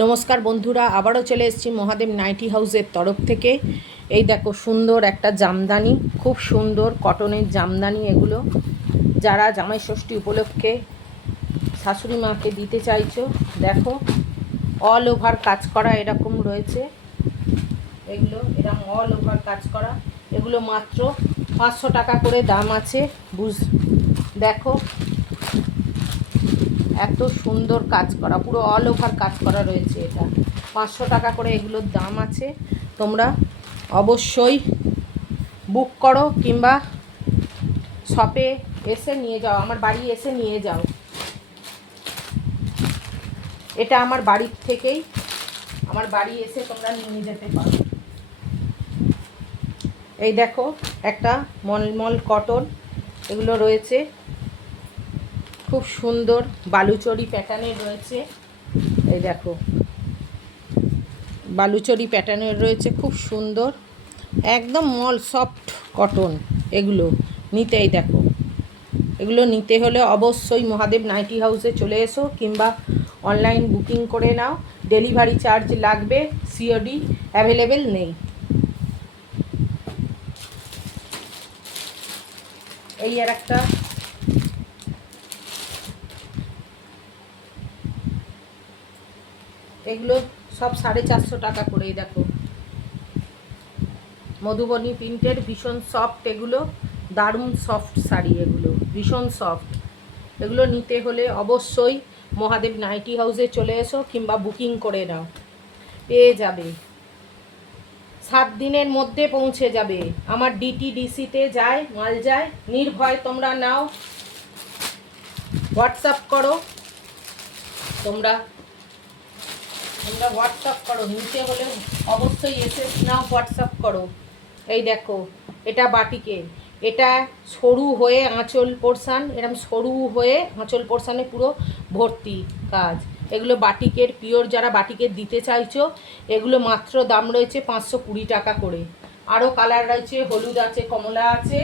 নমস্কার বন্ধুরা, আবারও চলে এসেছি মহাদেব নাইটি হাউসের তরফ থেকে। এই দেখো সুন্দর একটা জামদানি, খুব সুন্দর কটনের জামদানি। এগুলো যারা জামাই ষষ্ঠী উপলক্ষে শাশুড়ি মাকে দিতে চাইছো, দেখো অল ওভার কাজ করা এরকম রয়েছে। এগুলো এরকম অল ওভার কাজ করা, এগুলো মাত্র 500 টাকা করে দাম আছে। দেখো এত সুন্দর কাজ করা, পুরো অল ওভার কাজ করা রয়েছে। এটা 500 টাকা করে এগুলোর দাম আছে। তোমরা অবশ্যই বুক করো কিংবা শপে এসে নিয়ে যাও, আমার বাড়ি এসে নিয়ে যাও। এটা আমার বাড়ির থেকেই, আমার বাড়ি এসে তোমরা নিয়ে যেতে পারো। এই দেখো একটা মলমল কটন এগুলো রয়েছে, খুব সুন্দর বালুচরি প্যাটার্নের রয়েছে। এই দেখো বালুচরি প্যাটার্নের রয়েছে, খুব সুন্দর একদম মল সফট কটন। এগুলো নিতে, এই দেখো এগুলো নিতে হলে অবশ্যই মহাদেব নাইটি হাউসে চলে এসো কিংবা অনলাইন বুকিং করে নাও। ডেলিভারি চার্জ লাগবে, সিওডি অ্যাভেলেবেল নেই। এই আর একটা এগুলো সব 450 টাকা করেই। দেখো মধুবনী প্রিন্টের ভীষণ সফট, এগুলো দারুণ সফট শাড়ি, এগুলো ভীষণ সফট। এগুলো নিতে হলে অবশ্যই মহাদেব নাইটি হাউসে চলে এসো কিংবা বুকিং করে নাও, পেয়ে যাবে। 7 দিনের মধ্যে পৌঁছে যাবে। আমার ডিটিডিসিতে যায়, মাল যায়, নির্ভয় তোমরা নাও। হোয়াটসঅ্যাপ করো, তোমরা হোয়াটসঅ্যাপ করো, নিতে হলে অবশ্যই এসে নাও, হোয়াটসঅ্যাপ করো। এই দেখো এটা বাটিকের, এটা সরু হয়ে আঁচল পোর্শান, এরকম সরু হয়ে আঁচল পোর্শানে পুরো ভর্তি কাজ। এগুলো বাটিকের পিওর, যারা বাটিকের দিতে চাইছো এগুলো মাত্র দাম রয়েছে 520 টাকা করে। আরও কালার রয়েছে, হলুদ আছে, কমলা আছে।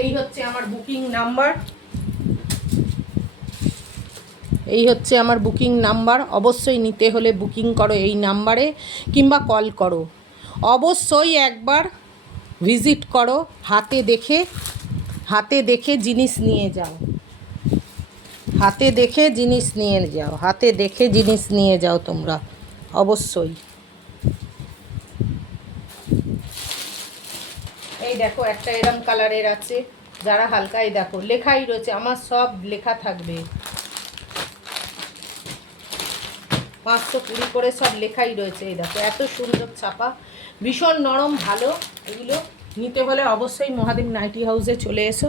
এই হচ্ছে আমার বুকিং নাম্বার, এই হচ্ছে আমার বুকিং নাম্বার। অবশ্যই নিতে হলে বুকিং করো এই নাম্বারে কিংবা কল করো। অবশ্যই একবার ভিজিট করো, হাতে দেখে জিনিস নিয়ে যাও, হাতে দেখে জিনিস নিয়ে যাও, হাতে দেখে জিনিস নিয়ে যাও তোমরা অবশ্যই। এই দেখো একটা এরম কালারের আছে, যারা হালকা, এই দেখো লেখাই রয়েছে, আমার সব লেখা থাকবে। 520 করে সব লেখাই রয়েছে। এই দেখো এত সুন্দর ছাপা, ভীষণ নরম, ভালো। এগুলো নিতে হলে অবশ্যই মহাদেব নাইটি হাউসে চলে এসো।